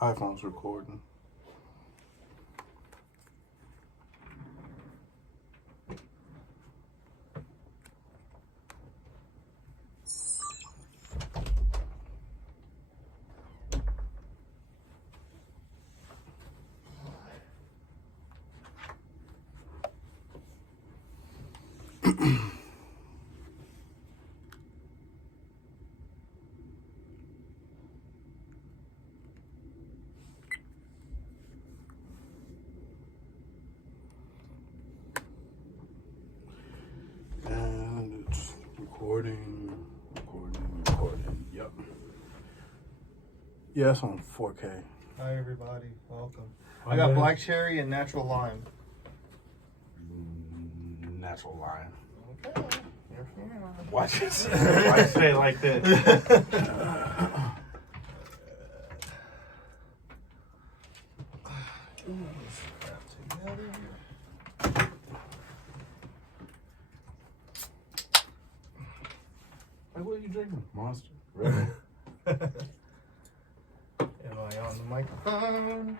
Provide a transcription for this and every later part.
iPhone's recording. And it's recording. Yep. Yeah, it's on 4K. Hi everybody, welcome. I got black cherry and natural lime. Natural lime. Okay. Watch it. Why you say it like that? Like, what are you drinking? Monster. Really? Am I on the microphone?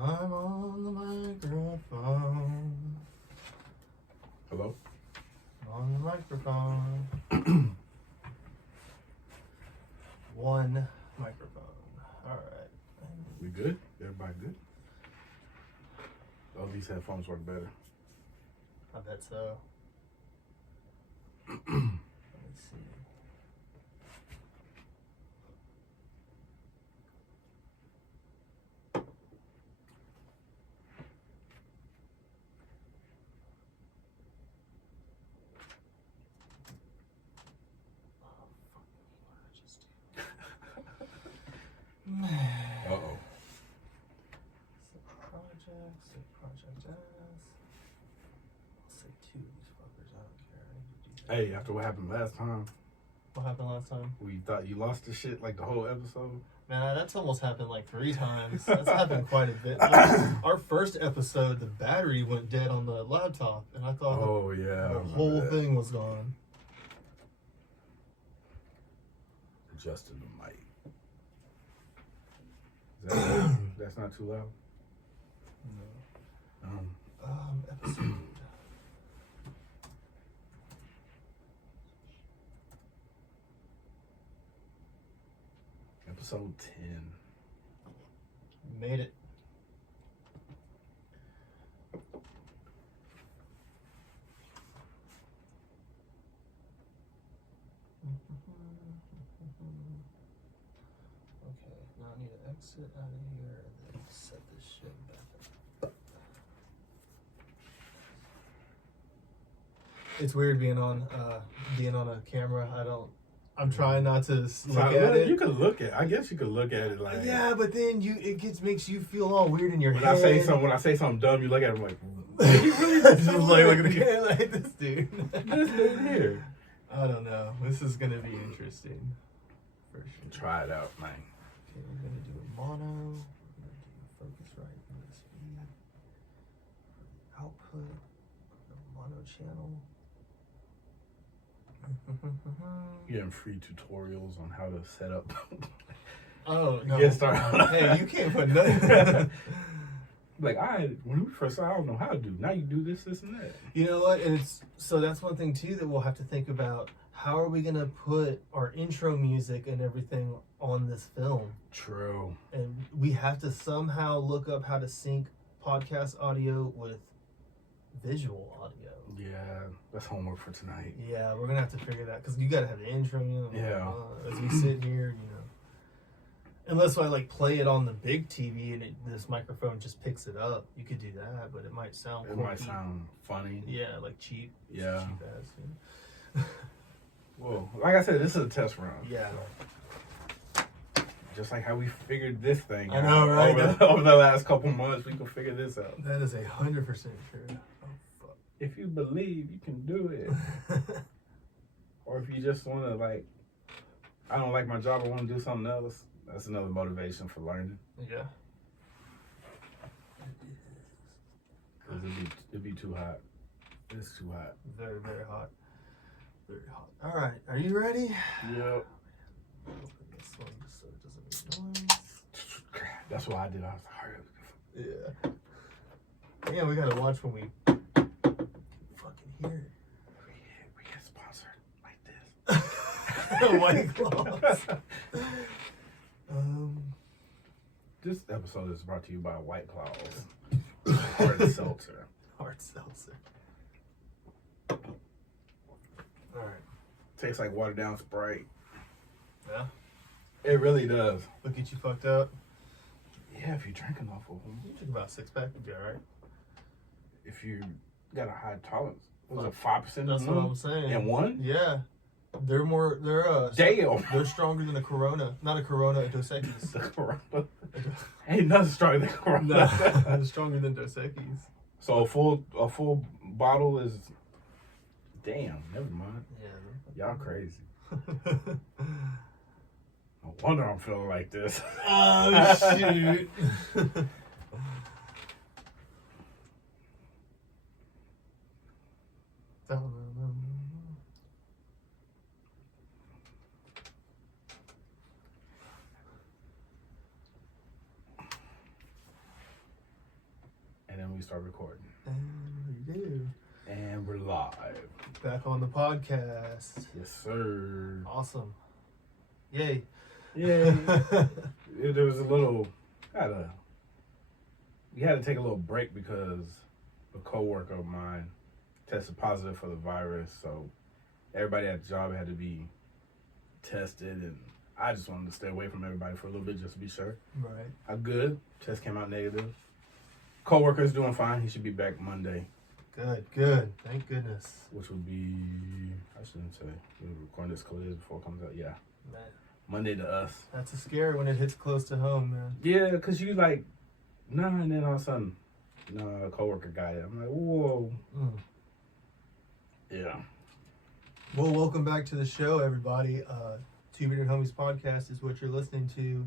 I'm on the microphone. Hello? I'm on the microphone. One microphone. Alright. We good? Everybody good? Oh, these headphones work better. I bet so. Let me see. Uh-oh. Project S. I'll say two of these fuckers. I don't care. I need to do that. Hey, after what happened last time, What happened last time? we thought you lost the shit like the whole episode. Man, that's almost happened like 3 times. That's happened quite a bit. Our first episode, the battery went dead on the laptop, and I thought Oh, yeah. the whole thing was gone. Adjusting the mic. Is that loud? That's not too loud? No. Episode. Episode 10. Made it. Okay, now I need to exit out of here and then set this shit back up. It's weird being on a camera. I'm trying not to look at it. You could look at. I guess you could look at it like. Yeah, but then makes you feel all weird in your When head. I say something dumb, you look at him like. You really just like look at the like this dude. This dude here. I don't know. This is gonna be interesting. For sure. Try it out, man. Okay, we're gonna do a mono. We're gonna do Focusrite USB. Output. Mono channel. You're getting free tutorials on how to set up. Oh no! Get started. Hey, you can't put nothing. Like when we first started, I don't know how to do. Now you do this, and that. You know what? And so that's one thing too that we'll have to think about. How are we gonna put our intro music and everything on this film? True. And we have to somehow look up how to sync podcast audio with visual audio. Yeah, that's homework for tonight. Yeah, we're gonna have to figure that because you gotta have the intro. Yeah. As we sit here, unless I like play it on the big TV and this microphone just picks it up, you could do that, but it might sound. It quirky. might sound funny. Yeah, like cheap. Yeah. Cheap ass. Well, like I said, this is a test run. Yeah. Just like how we figured this thing I know, right? Over the last couple months, we can figure this out. That is 100% true. Oh, fuck. If you believe, you can do it. Or if you just want to, like, I don't like my job, I want to do something else. That's another motivation for learning. Yeah. Because it'd be too hot. It's too hot. Very, very hot. Very hot. All right. Are you ready? Yep. Open this one just so it doesn't make noise. That's what I did. I was like, all right. Yeah. Yeah, we gotta watch when we fucking hear it. We get sponsored like this. White Claws. This episode is brought to you by White Claws. Hard seltzer. Hard seltzer. Alright. Tastes like watered down Sprite. Yeah. It really does. Look, get you fucked up. Yeah, if you're drinking off of them. You drink about a 6-pack, you'd be alright. If you got a high tolerance. Was it 5%? That's what I'm saying. And one? Yeah. They're Damn. They're stronger than a Corona. Not a Corona, a Dos Equis. The Corona. Ain't nothing stronger than Corona. No, they're stronger than Dos Equis. So a full bottle is. Damn, never mind. Yeah. Y'all crazy. No wonder I'm feeling like this. Oh shoot. And then we start recording. And we do. And we're live. Back on the podcast. Yes, sir. Awesome. Yay. Yeah. There was a little. We had to take a little break because a coworker of mine tested positive for the virus. So everybody at the job had to be tested, and I just wanted to stay away from everybody for a little bit just to be sure. Right. I'm good. Test came out negative. Coworker's doing fine. He should be back Monday. Good. Thank goodness. Which would be, I shouldn't say, we're recording this couple days before it comes out. Yeah. Man, Monday to us. that's a scare when it hits close to home, man. Yeah, because you like, nah, and then all of a sudden, no, a coworker got it. I'm like, whoa. Yeah. Well, welcome back to the show, everybody. Two Bearded Homies podcast is what you're listening to.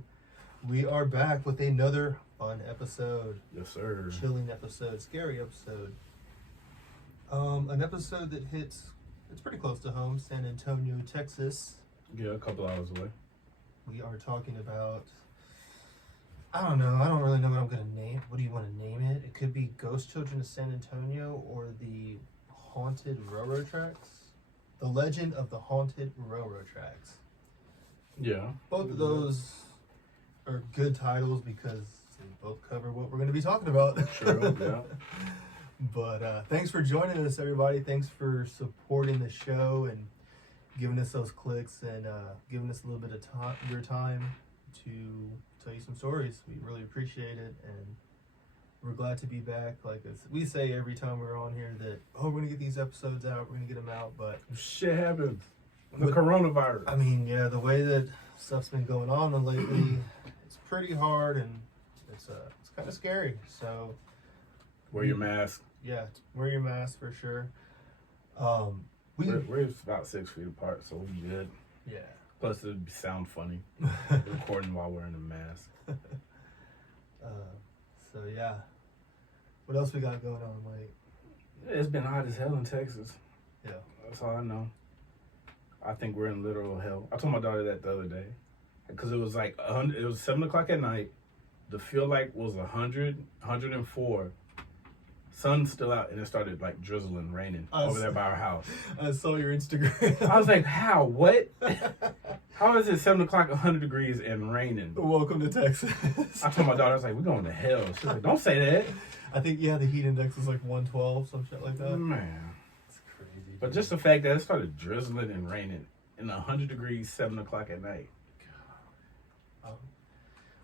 We are back with another fun episode. Yes, sir. Chilling episode, scary episode. An episode that hits, it's pretty close to home, San Antonio, Texas. Yeah, a couple hours away. We are talking about, I don't know, I don't really know what I'm going to name. What do you want to name it? It could be Ghost Children of San Antonio or the Haunted Railroad Tracks. The Legend of the Haunted Railroad Tracks. Yeah. Both of those are good titles because they both cover what we're going to be talking about. True, yeah. But thanks for joining us, everybody. Thanks for supporting the show and giving us those clicks and giving us a little bit of your time to tell you some stories. We really appreciate it, and we're glad to be back. Like we say every time we're on here that, we're going to get these episodes out, we're going to get them out, but Shit happens. The coronavirus. I mean, yeah, the way that stuff's been going on lately, it's pretty hard, and it's kind of scary. So Wear your mask. yeah, wear your mask for sure. We're about 6 feet apart, so we're good. Yeah. Plus, it'd sound funny recording while wearing a mask. So yeah, what else we got going on, Mike? It's been hot as hell in Texas. Yeah. That's all I know. I think we're in literal hell. I told my daughter that the other day because it was like it was 7 o'clock at night. The feel like was 100, 104. Sun's still out, and it started like drizzling, raining over there by our house. I saw your Instagram. I was like, how? What? How is it 7 o'clock, 100 degrees and raining? Welcome to Texas. I told my daughter, I was like, we're going to hell. She's like, don't say that. I think, the heat index is like 112, some shit like that. Man. It's crazy. But just the fact that it started drizzling and raining in 100 degrees, 7 o'clock at night.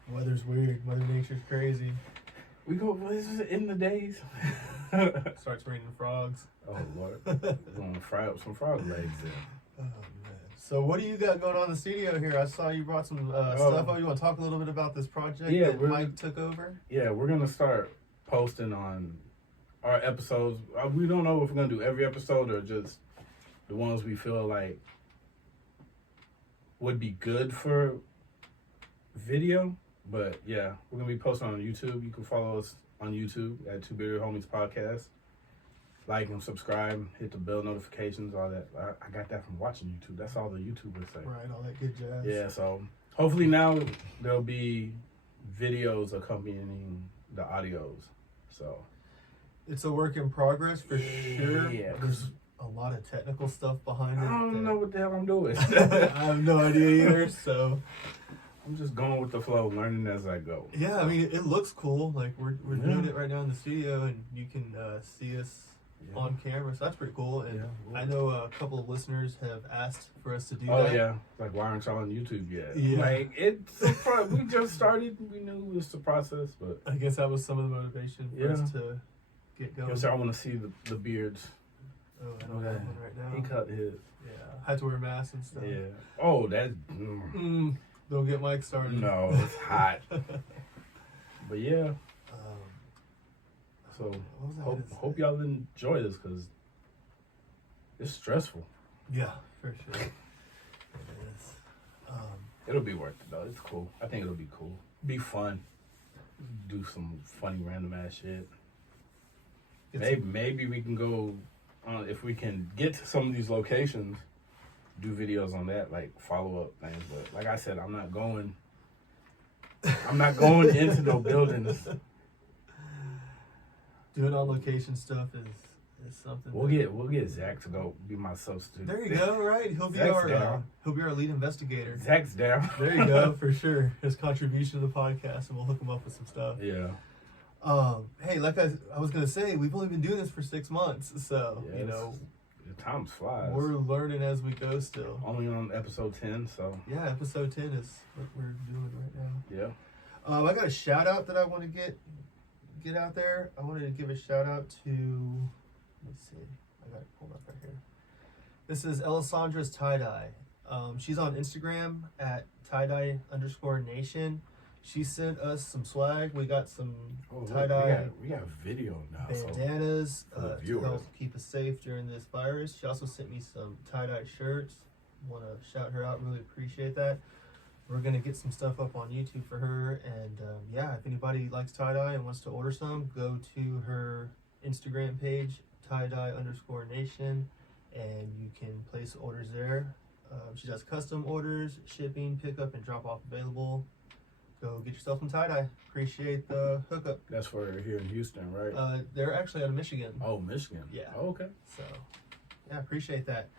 Weather's weird. Mother Nature's crazy. We go, this is in the days. Starts raining frogs. Oh, Lord. We're going to fry up some frog legs then. Oh, man. So what do you got going on in the studio here? I saw you brought some stuff up. You want to talk a little bit about this project that Mike took over? Yeah, we're going to start posting on our episodes. We don't know if we're going to do every episode or just the ones we feel like would be good for video. But yeah, we're going to be posting on YouTube. You can follow us on YouTube at Two Bearded Homies Podcast. Like and subscribe, hit the bell notifications, all that. I got that from watching YouTube. That's all the YouTubers say. Right, all that good jazz. Yeah, so hopefully now there'll be videos accompanying the audios. So It's a work in progress for sure. Yeah, There's a lot of technical stuff behind it. I don't know what the hell I'm doing. I have no idea either. So I'm just going with the flow, learning as I go. yeah, I mean, it looks cool. Like we're doing Yeah. it right now in the studio, and you can see us Yeah. on camera. So that's pretty cool. And Yeah. I know a couple of listeners have asked for us to do Oh that. yeah, like why aren't y'all on YouTube yet? Yeah. Like we just started. We knew it was the process, but I guess that was some of the motivation for us to get going. yes, I want to see the beards. Oh, I don't have one right now. He cut his. Yeah, had to wear masks and stuff. Yeah. Oh, that's Don't get Mike started. no, it's hot. But yeah, so what was I hope gonna say? hope y'all enjoy this because it's stressful. Yeah, for sure. It is. It'll be worth it though. It's cool. I think it'll be cool. Be fun. Do some funny random ass shit. Maybe we can go if we can get to some of these locations, do videos on that, like follow up things. But like I said, I'm not going into no buildings. Doing on location stuff is something. We'll get Zach to go be my substitute. There you go. Right, he'll be Zach's down. he'll be our lead investigator. Zach's down. There you go, for sure. His contribution to the podcast, and we'll hook him up with some stuff. Yeah. Hey, like I was gonna say, we've only been doing this for 6 months, so Yeah, the time flies. we're learning as we go. Still, only on episode 10, so yeah, episode 10 is what we're doing right now. yeah. I got a shout out that I want to get out there. I wanted to give a shout out to. Let's see, I got it pulled up right here. This is Elisandra's Tie Dye. She's on Instagram at tie-dye_nation. She sent us some swag. We got some tie-dye We got a video now. bandanas for the to viewers. help keep us safe during this virus. She also sent me some tie-dye shirts. Want to shout her out. Really appreciate that. We're going to get some stuff up on YouTube for her. And yeah, if anybody likes tie-dye and wants to order some, go to her Instagram page, tie-dye_nation, and you can place orders there. She does custom orders, shipping, pickup, and drop-off available. Go get yourself some tie-dye. Appreciate the hookup. That's for here in Houston, right? They're actually out of Michigan. Oh, Michigan. Yeah. Oh, okay. So, yeah, appreciate that.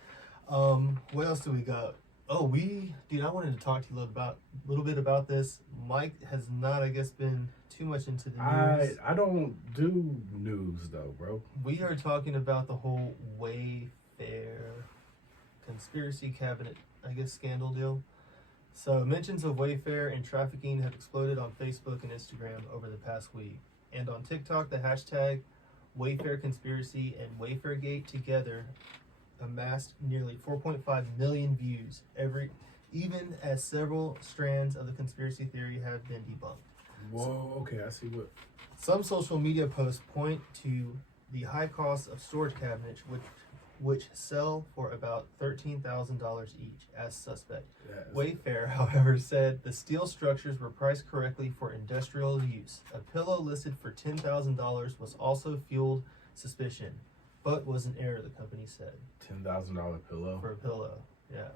What else do we got? Oh, I wanted to talk to you a little bit about this. Mike has not, I guess, been too much into the news. I don't do news though, bro. We are talking about the whole Wayfair conspiracy cabinet, I guess, scandal deal. So mentions of Wayfair and trafficking have exploded on Facebook and Instagram over the past week. And on TikTok, the hashtag Wayfair conspiracy and Wayfairgate together amassed nearly 4.5 million views, even as several strands of the conspiracy theory have been debunked. Whoa, okay, I see what. Some social media posts point to the high cost of storage cabinets, which sell for about $13,000 each, as suspect. Wayfair, however, said the steel structures were priced correctly for industrial use. A pillow listed for $10,000 was also fueled suspicion, but was an error, the company said. $10,000 pillow. For a pillow, yeah.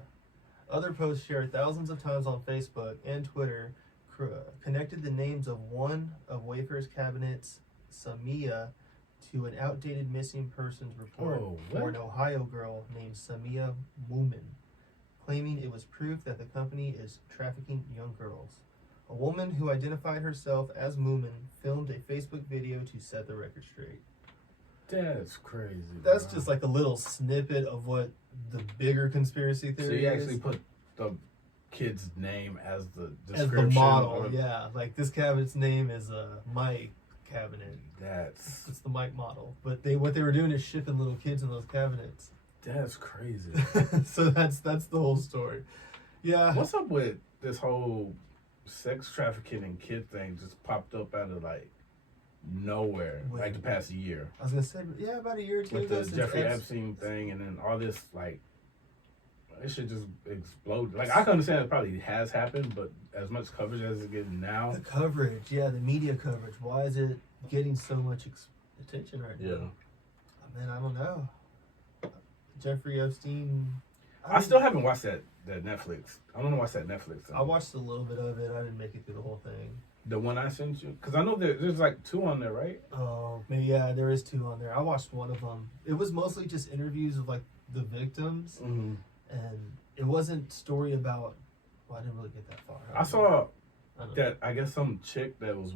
Other posts shared thousands of times on Facebook and Twitter connected the names of one of Wayfair's cabinets, Samia, to an outdated missing persons report for an Ohio girl named Samia Moomin, claiming it was proof that the company is trafficking young girls. A woman who identified herself as Moomin filmed a Facebook video to set the record straight. That's crazy. That's bro. just like a little snippet of what the bigger conspiracy theory So you is. actually put the kid's name as the As description. the model, of- yeah. Like this cabinet's name is Mike cabinet. That's It's the Mike model. But what they were doing is shipping little kids in those cabinets. crazy. So that's the whole story. Yeah. What's up with this whole sex trafficking and kid thing? Just popped up out of like nowhere, like the past year. I was gonna say, yeah, about a year or two With ago. the since Jeffrey Epstein thing, and then all this like. It should just explode. Like I can understand it probably has happened, but as much coverage as it's getting now, The coverage, yeah, the media coverage. Why is it getting so much attention right now? Man, I don't know. Jeffrey Epstein. I still haven't watched that Netflix. I don't know watch that Netflix thing. I watched a little bit of it. I didn't make it through the whole thing. The one I sent you, because I know there's like 2 on there, right? Oh, maybe, yeah, there is 2 on there. I watched one of them. It was mostly just interviews of like the victims, Mm-hmm. and it wasn't story about. Well, I didn't really get that far. I saw I don't know. that I guess some chick that was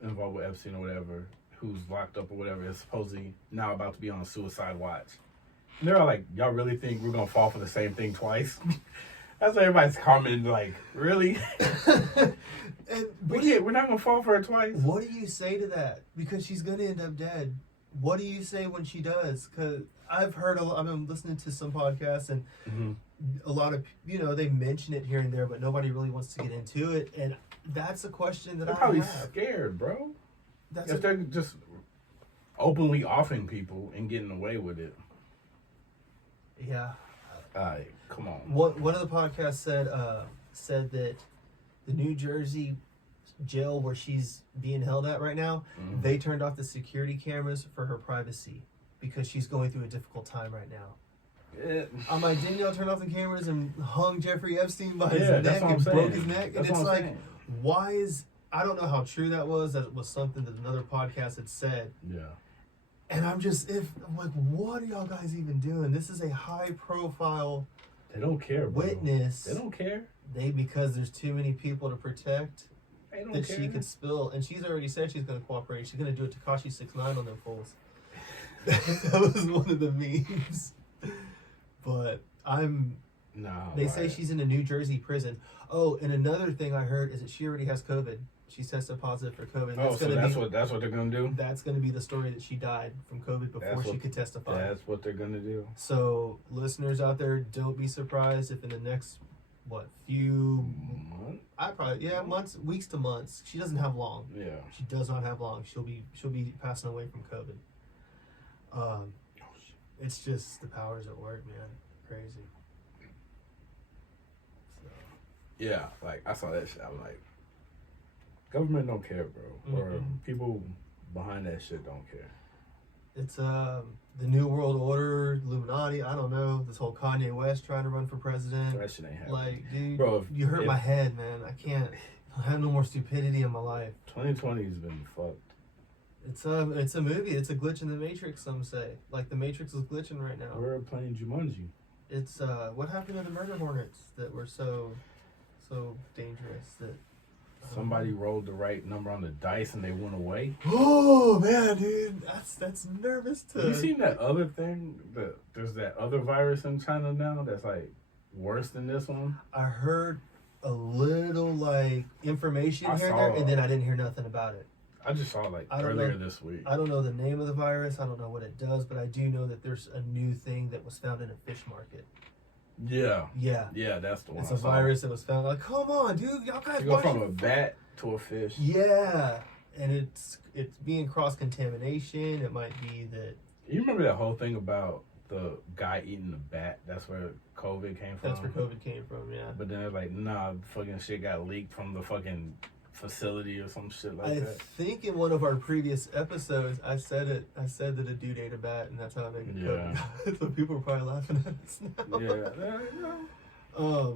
involved with Epstein or whatever, who's locked up or whatever, is supposedly now about to be on suicide watch. And they're all like, y'all really think we're gonna fall for the same thing twice? That's what everybody's commenting, like, really? And We're not gonna fall for it twice. what do you say to that? Because she's gonna end up dead. What do you say when she does? Because I've been listening to some podcasts, and Mm-hmm. a lot of they mention it here and there, but nobody really wants to get into it. And that's a question that They're I probably have. scared, bro. That's If they're just openly offing people and getting away with it. yeah. Alright, come on. One of the podcasts said that the New Jersey jail where she's being held at right now, Mhm. they turned off the security cameras for her privacy because she's going through a difficult time right now. I'm like, didn't y'all turn off the cameras and hung Jeffrey Epstein by his Yeah, that's neck what I'm and saying. broke his neck? And That's it's what I'm like, saying. why is I don't know how true that was. That was something that another podcast had said. Yeah. And I'm like, what are y'all guys even doing? This is a high profile They don't care, bro. witness. They don't care. Because there's too many people to protect They don't that care. she could spill, and she's already said she's going to cooperate. She's going to do a Tekashi 6ix9ine on them fools. That was one of the memes. But they say she's in a New Jersey prison. Oh, and another thing I heard is that she already has COVID. She tested positive for COVID. Oh, so that's what they're gonna do. That's going to be the story that she died from COVID before she could testify. That's what they're gonna do. So, listeners out there, don't be surprised if in the next few months, weeks to months. She doesn't have long. Yeah. She does not have long. She'll be passing away from COVID. It's just the powers at work, man. Crazy. So. Yeah, like I saw that shit. I'm like, government don't care, bro. Or Mm-mm. people behind that shit don't care. It's the New World Order, Illuminati. I don't know. This whole Kanye West trying to run for president. That shit ain't happening. Like, dude, Bro, you hurt my head, man. I can't. I have no more stupidity in my life. 2020 has been fucked. It's a movie. It's a glitch in the Matrix. Some say, like the Matrix is glitching right now. We're playing Jumanji. It's what happened to the murder hornets that were so dangerous that Somebody rolled the right number on the dice and they went away. Oh man, dude, that's nervous to. Have you seen that other thing? There's that other virus in China now that's like worse than this one. I heard a little like information I here and saw there, and then I didn't hear nothing about it. I just saw it like I don't earlier know. this week. I don't know the name of the virus. I don't know what it does, but I do know that there's a new thing that was found in a fish market. Yeah. Yeah. Yeah, that's the one. It's I a saw. virus that was found. Like, come on, dude, y'all guys. To go from a bat to a fish. Yeah, and it's being cross contamination. It might be that. You remember that whole thing about the guy eating the bat? That's where COVID came from. That's where COVID came from. Yeah. But then they're like, nah, fucking shit got leaked from the fucking facility or some shit like I that. think in one of our previous episodes, I said that a dude ate a bat, and that's how I made the COVID. So people are probably laughing at us now. Yeah.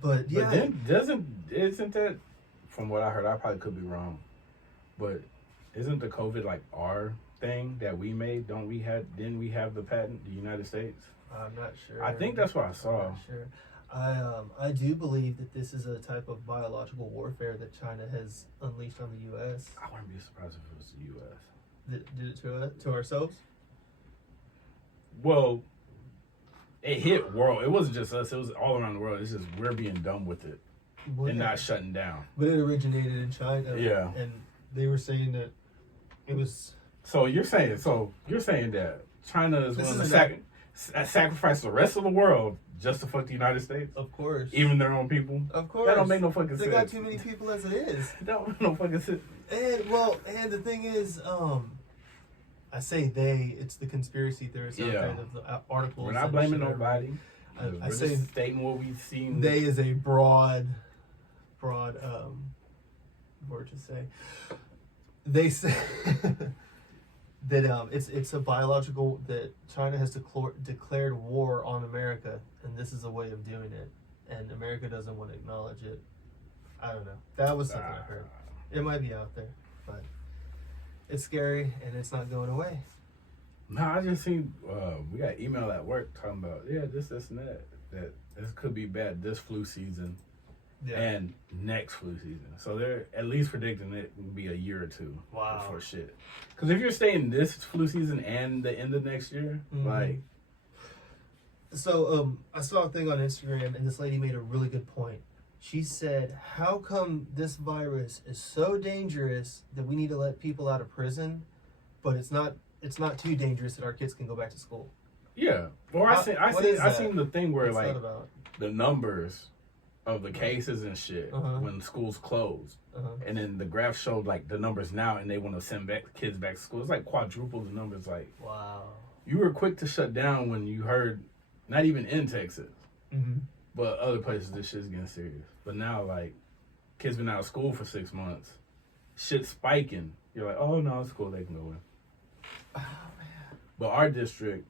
But yeah. But then isn't that, from what I heard, I probably could be wrong, but isn't the COVID like our thing that we made? Didn't we have the patent, the United States? I'm not sure. I think that's what I saw. I'm not sure. I do believe that this is a type of biological warfare that China has unleashed on the U.S. I wouldn't be surprised if it was the U.S. That did it to ourselves. Well, it hit world. It wasn't just us. It was all around the world. It's just we're being dumb with it and not shutting down. But it originated in China. Yeah. And they were saying that it was. So you're saying that China is This willing is to sacrifice the rest of the world just to fuck the United States? Of course. Even their own people? Of course. That don't make no fucking sense. They got too many people as it is. That don't make no fucking sense. And the thing is, I say they, it's the conspiracy theorists out there, the articles. We're not and blaming shit nobody. I We're say just stating what we've seen. they is a broad word to say. They say that it's a biological, that China has declared war on America, and this is a way of doing it, and America doesn't want to acknowledge it. I don't know. That was something I heard. It might be out there, but it's scary and it's not going away. No, I just seen we got email at work talking about this and that this could be bad this flu season and next flu season. So they're at least predicting it will be a year or two before shit. Because if you're staying this flu season and the end of next year, like. So I saw a thing on Instagram and this lady made a really good point. She said, how come this virus is so dangerous that we need to let people out of prison, but it's not too dangerous that our kids can go back to school? Yeah. Or I seen the thing where What's like that about? the numbers of the cases and shit when schools closed. And then the graph showed like the numbers now and they want to send back kids back to school. It's like quadruple the numbers. Like, wow. You were quick to shut down when you heard, not even in Texas, but other places this shit's getting serious. But now like kids been out of school for 6 months, shit's spiking. You're like, oh no, it's cool, they can go in. Oh man. But our district,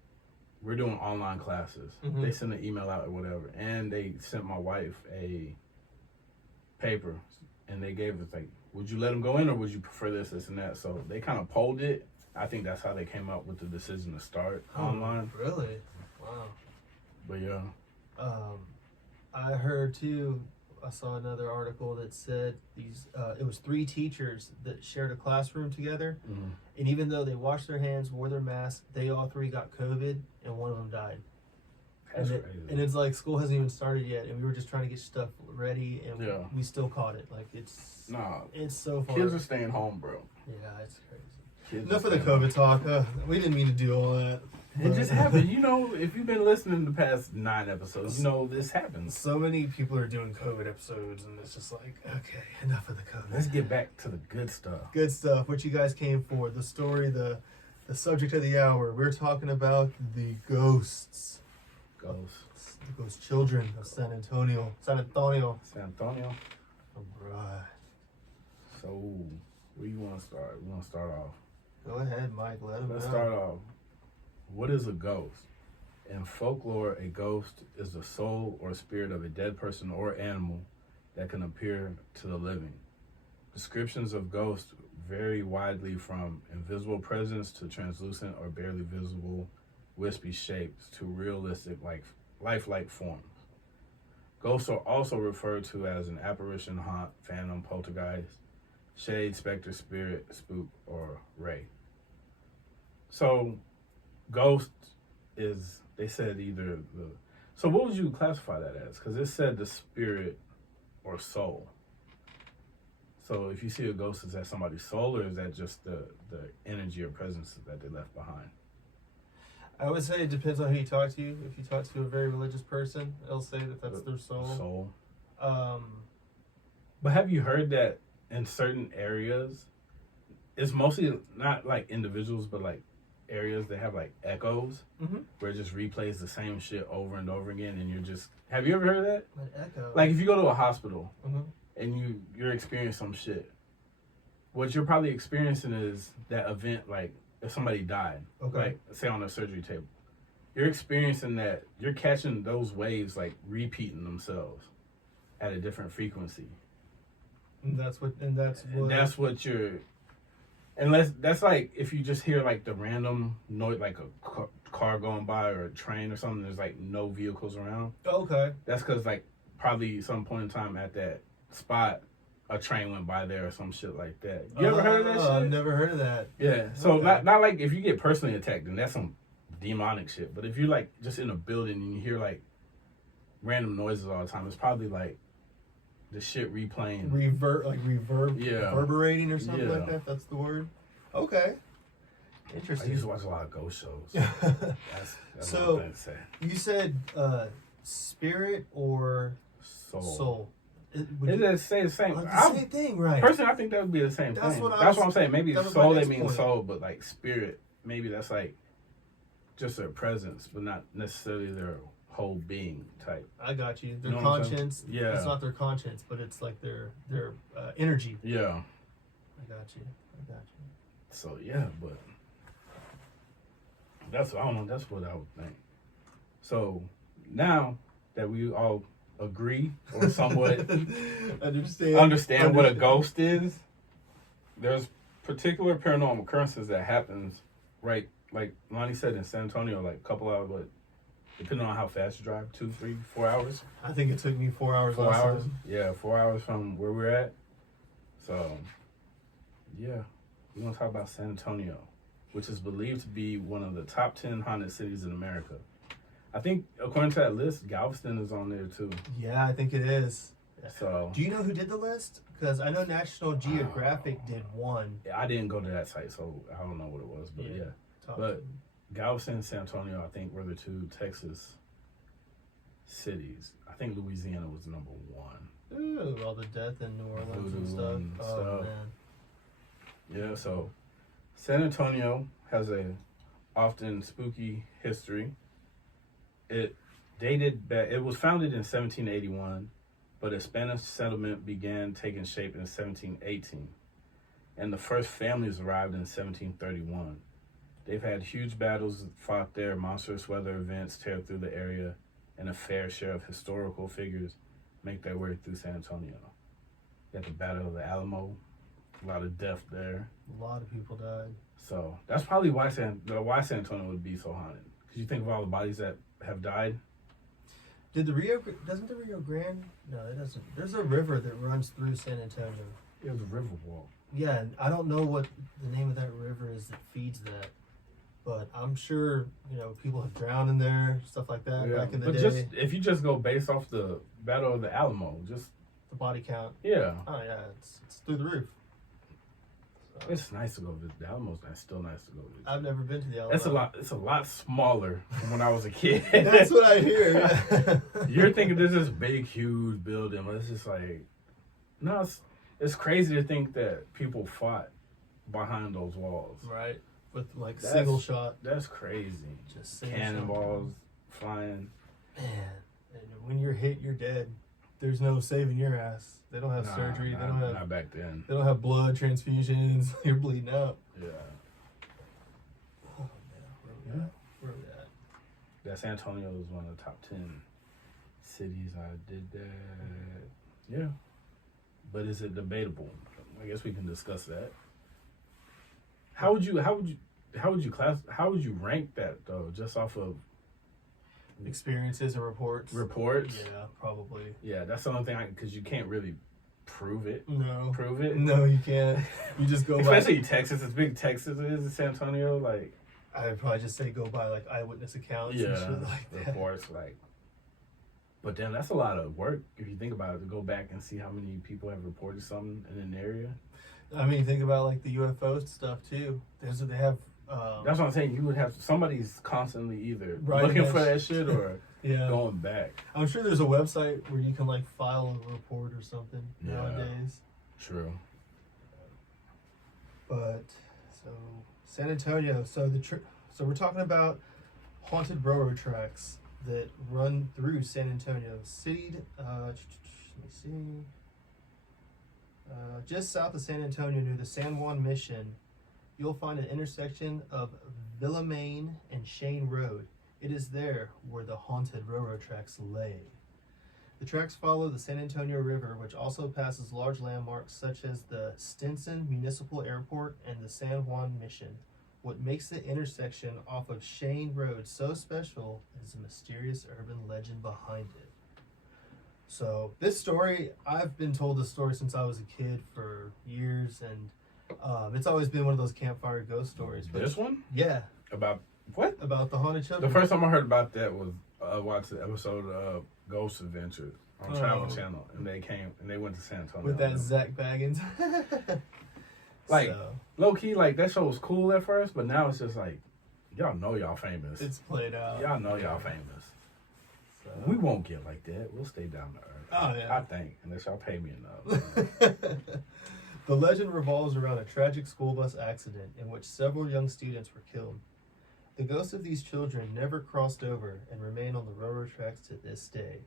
we're doing online classes. They send an email out or whatever, and they sent my wife a paper, and they gave us like, would you let them go in or would you prefer this and that? So they kind of polled it. I think that's how they came up with the decision to start online. Really? Wow. But yeah. I heard too. I saw another article that said it was 3 teachers that shared a classroom together, and even though they washed their hands, wore their masks, they all 3 got COVID, and one of them died. That's crazy. And it's like school hasn't even started yet, and we were just trying to get stuff ready, and we still caught it. Like it's so far. Kids are staying home, bro. Yeah, it's crazy. Kids Enough of the COVID talk. We didn't mean to do all that. It just happened. You know, if you've been listening to the past 9 episodes, you know this happens. So many people are doing COVID episodes, and it's just like, okay, enough of the COVID. Let's get back to the good stuff. Good stuff. What you guys came for. The story, the subject of the hour. We're talking about the ghosts. Ghosts. The ghost children of San Antonio. San Antonio. All right. So, where you want to start? We want to start off. Go ahead, Mike. Let's start off. What is a ghost? In folklore, a ghost is the soul or spirit of a dead person or animal that can appear to the living. Descriptions of ghosts vary widely from invisible presence to translucent or barely visible wispy shapes to realistic lifelike forms. Ghosts are also referred to as an apparition, haunt, phantom, poltergeist, shade, specter, spirit, spook, or ray. So, ghost is, they said either the, so what would you classify that as? Because it said the spirit or soul. So if you see a ghost, is that somebody's soul or is that just the energy or presence that they left behind? I would say it depends on who you talk to. If you talk to a very religious person, they'll say that that's their soul. But have you heard that in certain areas, it's mostly not like individuals, but like areas that have like echoes, where it just replays the same shit over and over again, and you're just, have you ever heard of that? An echo. Like if you go to a hospital and you're experiencing some shit, what you're probably experiencing is that event, like if somebody died, like say on a surgery table, you're experiencing that, you're catching those waves like repeating themselves at a different frequency. And that's what you're, unless that's like if you just hear like the random noise, like a car going by or a train or something, there's like no vehicles around. Okay. That's because like probably some point in time at that spot, a train went by there or some shit like that. You ever heard of that shit? I've never heard of that. Yeah. So not like if you get personally attacked, then that's some demonic shit. But if you're like just in a building and you hear like random noises all the time, it's probably like the shit replaying. Reverberating or something like that. That's the word. Okay. Interesting. I used to watch a lot of ghost shows. That's so what I'm say. You said spirit or soul. It does say the same. Same thing, right? Personally, I think that would be the same thing. That's what I'm saying. Maybe soul, they mean soul, but like spirit, maybe that's like just their presence, but not necessarily their whole being type. I got you. Their conscience. Yeah. It's not their conscience, but it's like their energy. Yeah. I got you. So yeah, but that's, I don't know, that's what I would think. So now that we all agree or somewhat understand what a ghost is, there's particular paranormal occurrences that happens right, like Lonnie said, in San Antonio, like a couple hours, but depending on how fast you drive, 2, 3, 4 hours. I think it took me 4 hours. 4 last hours. time. Yeah, 4 hours from where we're at. So, yeah, we want to talk about San Antonio, which is believed to be one of the top 10 haunted cities in America. I think, according to that list, Galveston is on there too. Yeah, I think it is. So, Do you know who did the list? Because I know National Geographic did one. I didn't go to that site, so I don't know what it was, but yeah. Top But Galveston and San Antonio, I think, were the two Texas cities. I think Louisiana was number one. Ooh, all the death in New Orleans and Voodoo stuff. and Oh stuff. man. Yeah, so San Antonio has a often spooky history. It dated back, it was founded in 1781, but a Spanish settlement began taking shape in 1718, and the first families arrived in 1731. They've had huge battles fought there, monstrous weather events tear through the area, and a fair share of historical figures make their way through San Antonio. You got the Battle of the Alamo, a lot of death there. A lot of people died. So that's probably why San Antonio would be so haunted. Because you think of all the bodies that have died. Doesn't the Rio Grande? No, it doesn't. There's a river that runs through San Antonio. It was a river walk. Yeah, and I don't know what the name of that river is that feeds that, but I'm sure people have drowned in there, stuff like that back in the day. Just if you just go based off the Battle of the Alamo, just the body count. yeah. Oh yeah, it's through the roof. So, It's nice to go visit. The Alamo's still nice to go visit. I've never been to the Alamo. It's a lot smaller from when I was a kid. That's what I hear. You're thinking there's this big, huge building, but it's just like, no, it's crazy to think that people fought behind those walls. Right, with single shot. That's crazy. Just single Cannonballs flying. Man, and when you're hit, you're dead. There's no saving your ass. They don't have surgery. They don't have. Not back then. They don't have blood transfusions. You're bleeding out. Yeah. Oh man, where are we at? Yeah, San Antonio is one of the top 10 cities. I did that. Yeah. But is it debatable? I guess we can discuss that. How would you rank that though? Just off of Experiences and reports. Yeah, probably. Yeah, that's the only thing because you can't really prove it. No, No, you can't. You just go especially by. Texas. As big Texas is in San Antonio, like I'd probably just say go by eyewitness accounts and shit like that. reports like. But then that's a lot of work if you think about it to go back and see how many people have reported something in an area. I mean, think about the UFO stuff too. They have. That's what I'm saying. You would have somebody's constantly either Writing looking for that shit or Yeah. going back. I'm sure there's a website where you can file a report or something Yeah. nowadays. True. But so San Antonio. So so we're talking about haunted railroad tracks that run through San Antonio. City. Let me see. Just south of San Antonio, near the San Juan Mission, you'll find an intersection of Villamain and Shane Road. It is there where the haunted railroad tracks lay. The tracks follow the San Antonio River, which also passes large landmarks such as the Stinson Municipal Airport and the San Juan Mission. What makes the intersection off of Shane Road so special is a mysterious urban legend behind it. So this story, I've been told this story since I was a kid for years, and it's always been one of those campfire ghost stories. But This one yeah, about what? about the haunted children. The first time I heard about that was watching the episode of Ghost Adventures on Travel Oh. Channel, and they went to San Antonio with that Zach Baggins. So, low key, that show was cool at first, but now it's just y'all know y'all famous. it's played out. Y'all know y'all famous. So. We won't get like that. We'll stay down to earth. Oh, yeah. I think, unless y'all pay me enough. The legend revolves around a tragic school bus accident in which several young students were killed. The ghosts of these children never crossed over and remain on the railroad tracks to this day.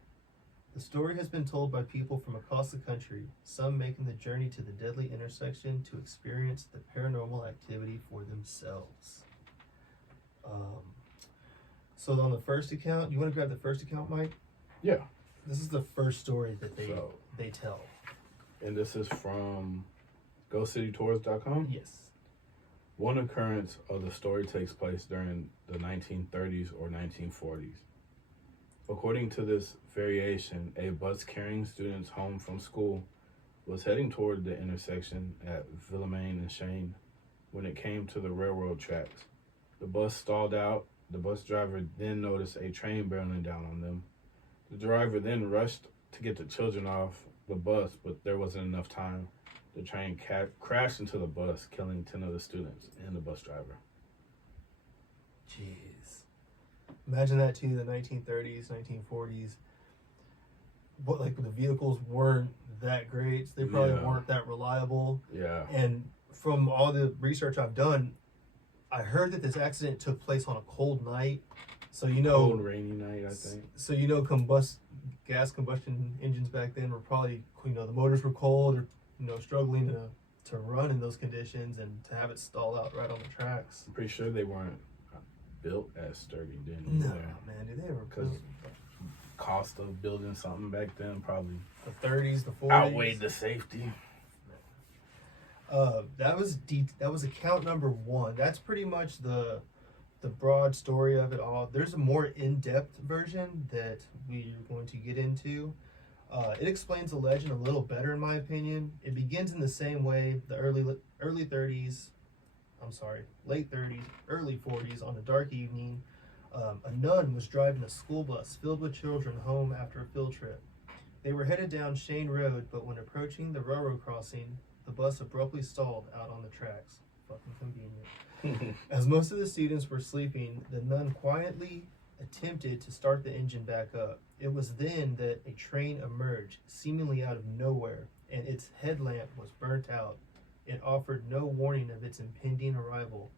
The story has been told by people from across the country, some making the journey to the deadly intersection to experience the paranormal activity for themselves. So on the first account, you want to grab the first account, Mike? Yeah. This is the first story that So, they tell. and this is from GoCityTours.com. Yes. One occurrence of the story takes place during the 1930s or 1940s. According to this variation, a bus carrying students home from school was heading toward the intersection at Villemain and Shane when it came to the railroad tracks. The bus stalled out. The bus driver then noticed a train barreling down on them. The driver then rushed to get the children off the bus, but there wasn't enough time. The train crashed into the bus, killing 10 of the students and the bus driver. Jeez. Imagine that too, the 1930s, 1940s. But like the vehicles weren't that great. They probably Yeah. weren't that reliable. Yeah. And from all the research I've done, I heard that this accident took place on a cold night. So Cold, rainy night, I think. So gas combustion engines back then were probably, the motors were cold or struggling to run in those conditions, and to have it stall out right on the tracks. I'm pretty sure they weren't built as sturdy then No, either. man, dude, they were Because built cost of building something back then probably the 30s, the 40s. outweighed the safety. That was account number one. That's pretty much the broad story of it all. There's a more in-depth version that we're going to get into. It explains the legend a little better, in my opinion. It begins in the same way the late 30s, early 40s, on a dark evening. A nun was driving a school bus filled with children home after a field trip. They were headed down Shane Road, but when approaching the railroad crossing, the bus abruptly stalled out on the tracks. Fucking convenient. As most of the students were sleeping, the nun quietly attempted to start the engine back up. It was then that a train emerged, seemingly out of nowhere, and its headlamp was burnt out. It offered no warning of its impending arrival.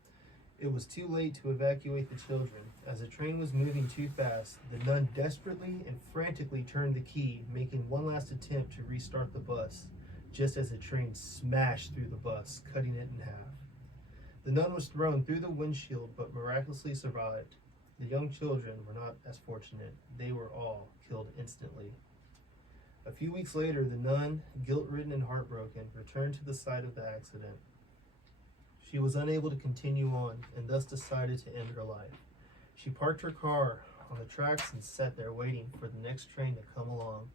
It was too late to evacuate the children. As the train was moving too fast, the nun desperately and frantically turned the key, making one last attempt to restart the bus, just as the train smashed through the bus, cutting it in half. The nun was thrown through the windshield, but miraculously survived. The young children were not as fortunate. They were all killed instantly. A few weeks later, the nun, guilt-ridden and heartbroken, returned to the site of the accident. She was unable to continue on and thus decided to end her life. She parked her car on the tracks and sat there waiting for the next train to come along.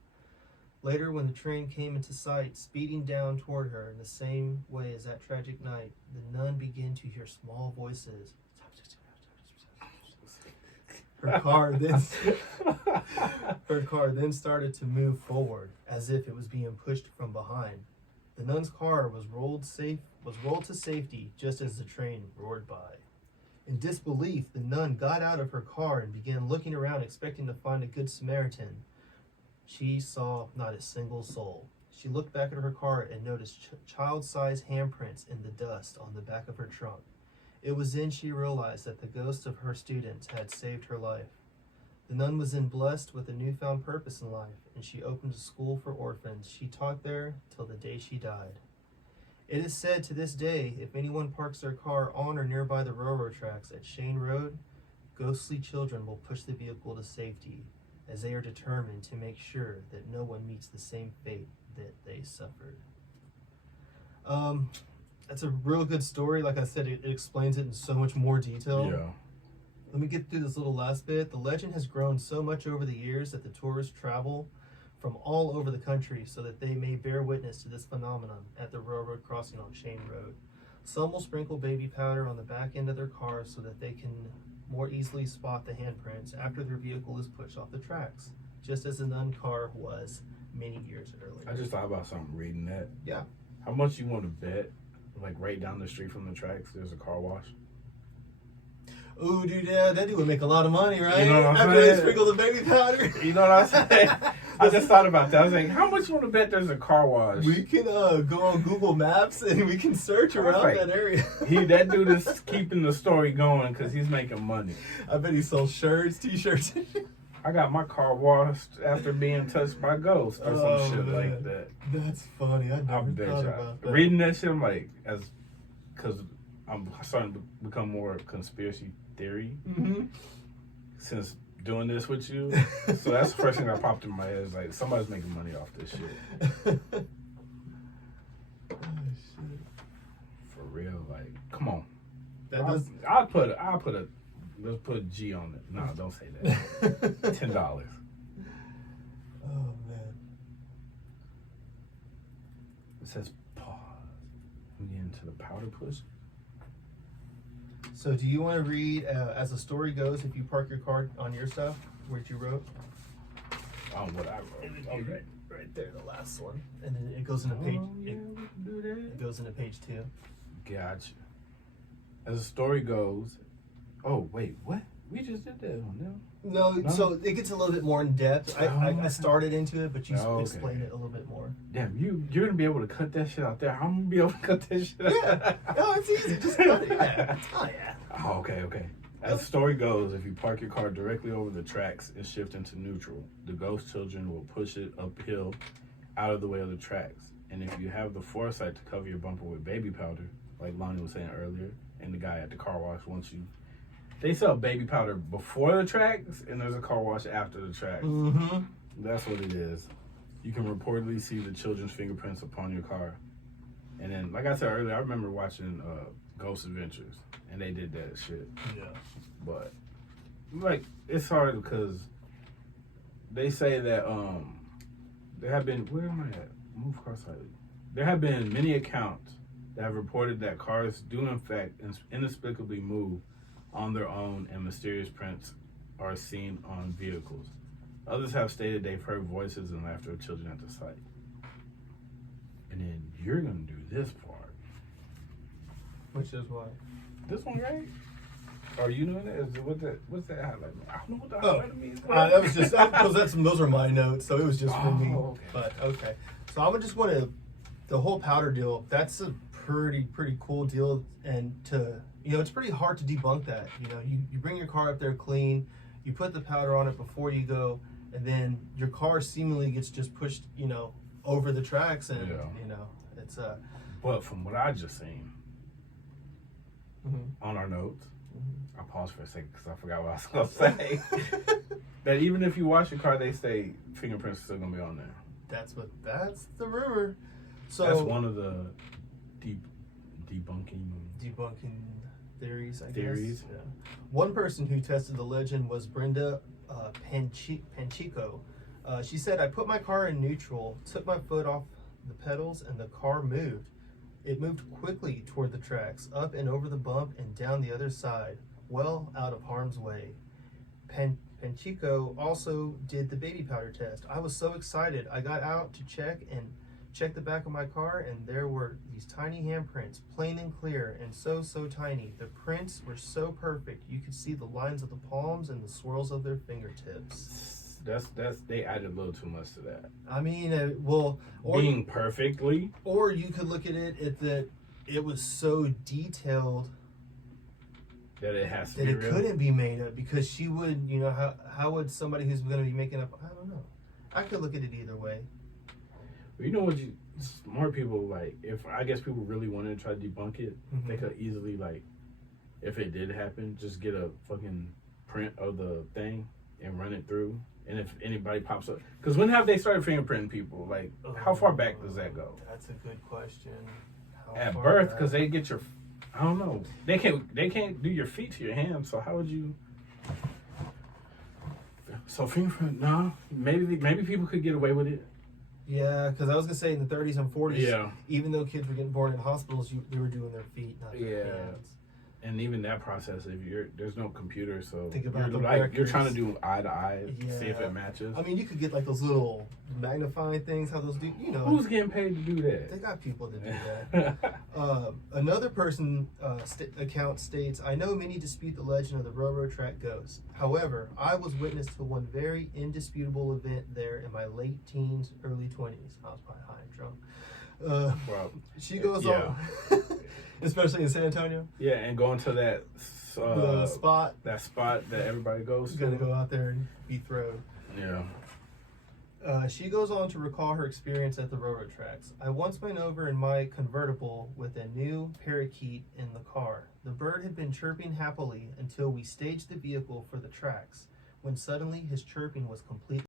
Later, when the train came into sight, speeding down toward her in the same way as that tragic night, the nun began to hear small voices. Her car then started to move forward, as if it was being pushed from behind. The nun's car was rolled to safety just as the train roared by. In disbelief, the nun got out of her car and began looking around, expecting to find a good Samaritan. She saw not a single soul. She looked back at her car and noticed child-sized handprints in the dust on the back of her trunk. It was then she realized that the ghosts of her students had saved her life. The nun was then blessed with a newfound purpose in life, and she opened a school for orphans. She taught there till the day she died. It is said to this day, if anyone parks their car on or nearby the railroad tracks at Shane Road, ghostly children will push the vehicle to safety, as they are determined to make sure that no one meets the same fate that they suffered. That's a real good story. Like I said, it explains it in so much more detail. Yeah. Let me get through this little last bit. The legend has grown so much over the years that the tourists travel from all over the country so that they may bear witness to this phenomenon at the railroad crossing on Shane Road. Some will sprinkle baby powder on the back end of their cars so that they can more easily spot the handprints after their vehicle is pushed off the tracks, just as the nun car was many years earlier. I just thought about something reading that. Yeah. How much you want to bet? Like right down the street from the tracks, there's a car wash. Ooh, dude, yeah, that dude would make a lot of money, right? You know what I'm After they saying? sprinkle the baby powder. You know what I'm saying? I just thought about that. I was like, how much you want to bet there's a car wash? We can go on Google Maps and we can search around Perfect. that area. That dude is keeping the story going because he's making money. I bet he sells shirts, t-shirts. I got my car washed after being touched by ghosts or some shit man. like that. That's funny. I I never bet thought you. about that. Reading that shit, I'm like, because I'm starting to become more conspiracy theory Mm-hmm. since doing this with you. So that's the first thing that popped in my head. Is like somebody's making money off this shit. Oh, shit. For real, like, come on. That does. I'll put a let's put a G on it. No, don't say that. $10. Oh man. It says pause. We get into the powder push. So, do you want to read as the story goes? If you park your car on your stuff, what you wrote? On what I wrote. Okay. Right there, the last one, and then it goes into page. Oh, yeah, we can do that. It goes into page 2. Gotcha. As the story goes. Oh wait, what? We just did that one, no? No, so it gets a little bit more in depth. I started into it, but you Okay. explained it a little bit more. Damn, you're gonna be able to cut that shit out there. I'm gonna be able to cut that shit out. Yeah. No, it's easy. Just cut it. Yeah. Oh yeah. Oh, okay. As the story goes, if you park your car directly over the tracks and shift into neutral, the ghost children will push it uphill out of the way of the tracks. And if you have the foresight to cover your bumper with baby powder, like Lonnie was saying earlier, and the guy at the car wash wants you. They sell baby powder before the tracks, and there's a car wash after the tracks. Mm-hmm. That's what it is. You can reportedly see the children's fingerprints upon your car. And then, like I said earlier, I remember watching Ghost Adventures, and they did that shit. Yeah. But like, it's hard because they say that there have been, where am I at? Move car slightly. There have been many accounts that have reported that cars do in fact inexplicably move on their own, and mysterious prints are seen on vehicles. Others have stated they've heard voices and laughter of children at the site. And then you're gonna do this part. Which is what? This one, right? Are you doing that? Is it, what's that highlight? I don't know what the Oh, highlight means. that was just because those are my notes, so it was just for me. Okay. But okay, so I would just want to the whole powder deal. That's a pretty cool deal, and it's pretty hard to debunk that. You bring your car up there clean, you put the powder on it before you go, and then your car seemingly gets just pushed, over the tracks, and it's But from what I just seen mhm. on our notes, Mhm. I paused for a second because I forgot what I was gonna say. That even if you wash your car, they say fingerprints are still gonna be on there. That's the rumor. So That's one of the debunking. theories, I Theories. guess. Yeah. One person who tested the legend was Brenda Panchico. She said, "I put my car in neutral, took my foot off the pedals, and the car moved. It moved quickly toward the tracks, up and over the bump and down the other side, well out of harm's way." Panchico also did the baby powder test. "I was so excited. I got out to check the back of my car, and there were these tiny handprints, plain and clear, and so tiny. The prints were so perfect. You could see the lines of the palms and the swirls of their fingertips." That's they added a little too much to that. I mean, Being perfectly. or you could look at it that it was so detailed That it has to that be it real. couldn't be made up, because she would, how would somebody who's going to be making up? I don't know. I could look at it either way. You know what? More people like. If I guess people really wanted to try to debunk it, Mhm. they could easily if it did happen, just get a fucking print of the thing and run it through. And if anybody pops up, because when have they started fingerprinting people? Like, how far back does that go? That's a good question. How At far birth, back? because they get your. I don't know. They can't do your feet to your hands. So how would you? So fingerprint? No. Maybe people could get away with it. Yeah, because I was gonna say in the 30s and 40s, Yeah. even though kids were getting born in hospitals, they were doing their feet, not their Yeah. hands. And even that process, there's no computer, so Think about you're the you're trying to records. do eye to eye, see if Yeah. it matches. I mean, you could get like those little magnifying things. How those do? Who's getting paid to do They that? got people to do that. Another person account states, "I know many dispute the legend of the railroad track ghost. However, I was witness to one very indisputable event there in my late teens, early 20s. I was probably high and drunk." Well, She goes yeah. on, especially in San Antonio, yeah, and going to that the spot. that spot that everybody goes Is to. gonna go out there and be thrown. Yeah. She goes on to recall her experience at the railroad tracks. "I once went over in my convertible with a new parakeet in the car. The bird had been chirping happily until we staged the vehicle for the tracks. when suddenly his chirping was completely